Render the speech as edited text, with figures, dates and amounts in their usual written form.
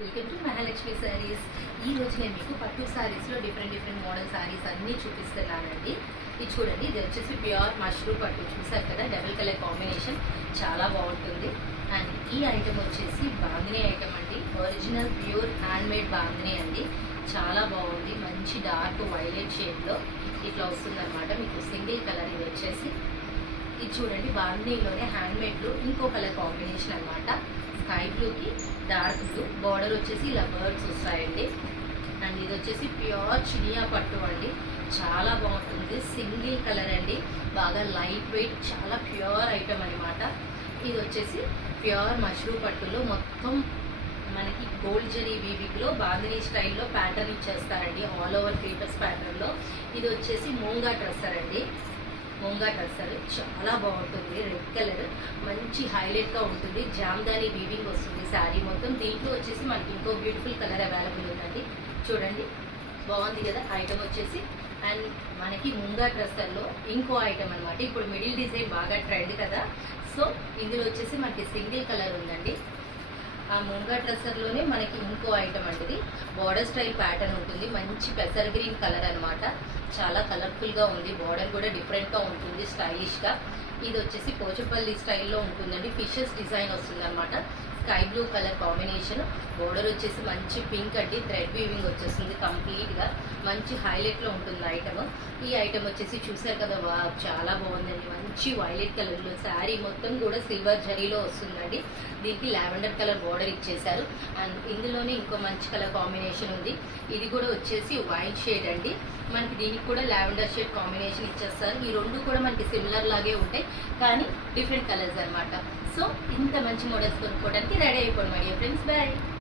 Welcome to Mahalakshmi saris. ఈ రోజు నేను మీకు పట్టు సారీస్లో డిఫరెంట్ మోడల్ సారీస్ అన్నీ చూపిస్తున్నానండి. ఇది చూడండి, ఇది వచ్చేసి ప్యూర్ మష్రూమ్ పట్టు. చూసారు కదా, డబుల్ కలర్ కాంబినేషన్ చాలా బాగుంటుంది. అండ్ ఈ ఐటమ్ వచ్చేసి బాందినీ ఐటమ్ అండి. ఒరిజినల్ ప్యూర్ హ్యాండ్మేడ్ బాందినీ అండి. చాలా బాగుంది. మంచి డార్క్ వైలెట్ షేడ్లో ఇట్లా వస్తుందన్నమాట. మీకు సింగిల్ కలర్ ఇది వచ్చేసి. ఇది చూడండి, బాందినీలోనే హ్యాండ్మేడ్లో ఇంకో కలర్ కాంబినేషన్ అనమాట. స్కై బ్లూకి డార్క్ బ్లూ, బార్డర్ వచ్చేసి ఇలా బర్డ్స్ వస్తాయండి. అండ్ ఇది వచ్చేసి ప్యూర్ చినియా పట్టు అండి. చాలా బాగుంటుంది. సింగిల్ కలర్ అండి, బాగా లైట్ వెయిట్, చాలా ప్యూర్ ఐటమ్ అనమాట. ఇది వచ్చేసి ప్యూర్ మష్రూమ్ పట్టులో మొత్తం మనకి గోల్డ్ జరీ వీవింగ్లో బాందినీ స్టైల్లో ప్యాటర్న్ ఇచ్చేస్తారండి. ఆల్ ఓవర్ పేపర్స్ ప్యాటర్న్లో. ఇది వచ్చేసి మూంగా డ్రెస్సర్ అండి. మూంగా డ్రెస్సర్ చాలా బాగుంటుంది. రెడ్ కలర్ మంచి హైలైట్గా ఉంటుంది. జామ్దాని వీవింగ్ వస్తుంది శారీ మొత్తం. దీంట్లో వచ్చేసి మనకి ఇంకో బ్యూటిఫుల్ కలర్ అవైలబుల్ ఉందండి. చూడండి, బాగుంది కదా ఐటమ్ వచ్చేసి. అండ్ మనకి మూంగా డ్రెస్సర్లో ఇంకో ఐటమ్ అనమాట. ఇప్పుడు మిడిల్ డిజైన్ బాగా ట్రెండ్ కదా, సో ఇందులో వచ్చేసి మనకి సింగిల్ కలర్ ఉందండి. ఆ మూంగా డ్రెస్సర్లోనే మనకి ఇంకో ఐటమ్ అండి. బార్డర్ స్టైల్ ప్యాటర్న్ ఉంటుంది. మంచి పెసర్ గ్రీన్ కలర్ అనమాట. చాలా కలర్ఫుల్గా ఉంది. బార్డర్ కూడా డిఫరెంట్గా ఉంటుంది, స్టైలిష్గా. ఇది వచ్చేసి పోచపల్లి స్టైల్లో ఉంటుందండి. ఫిషెస్ డిజైన్ వస్తుంది అనమాట. Sky blue colour combination. Border వచ్చేసి మంచి పింక్ అండి. థ్రెడ్ వీవింగ్ వచ్చేస్తుంది కంప్లీట్గా. మంచి హైలైట్లో ఉంటుంది ఐటమ్. ఈ ఐటమ్ వచ్చేసి చూసారు కదా, చాలా బాగుందండి. మంచి వైలెట్ కలర్లో శారీ మొత్తం కూడా సిల్వర్ జరీలో వస్తుందండి. దీనికి లావెండర్ కలర్ బార్డర్ ఇచ్చేసారు. అండ్ ఇందులోనే ఇంకో మంచి కలర్ కాంబినేషన్ ఉంది. ఇది కూడా వచ్చేసి వైట్ షేడ్ అండి. మనకి దీనికి కూడా లావెండర్ షేడ్ కాంబినేషన్ ఇచ్చేస్తారు. ఈ రెండు కూడా మనకి సిమిలర్ లాగే ఉంటాయి, కానీ డిఫరెంట్ కలర్స్ అనమాట. సో ఇంత మంచి మోడల్స్ కొనుక్కోవడానికి రెడీ అయిపోండి మై డియర్ ఫ్రెండ్స్. బాయ్.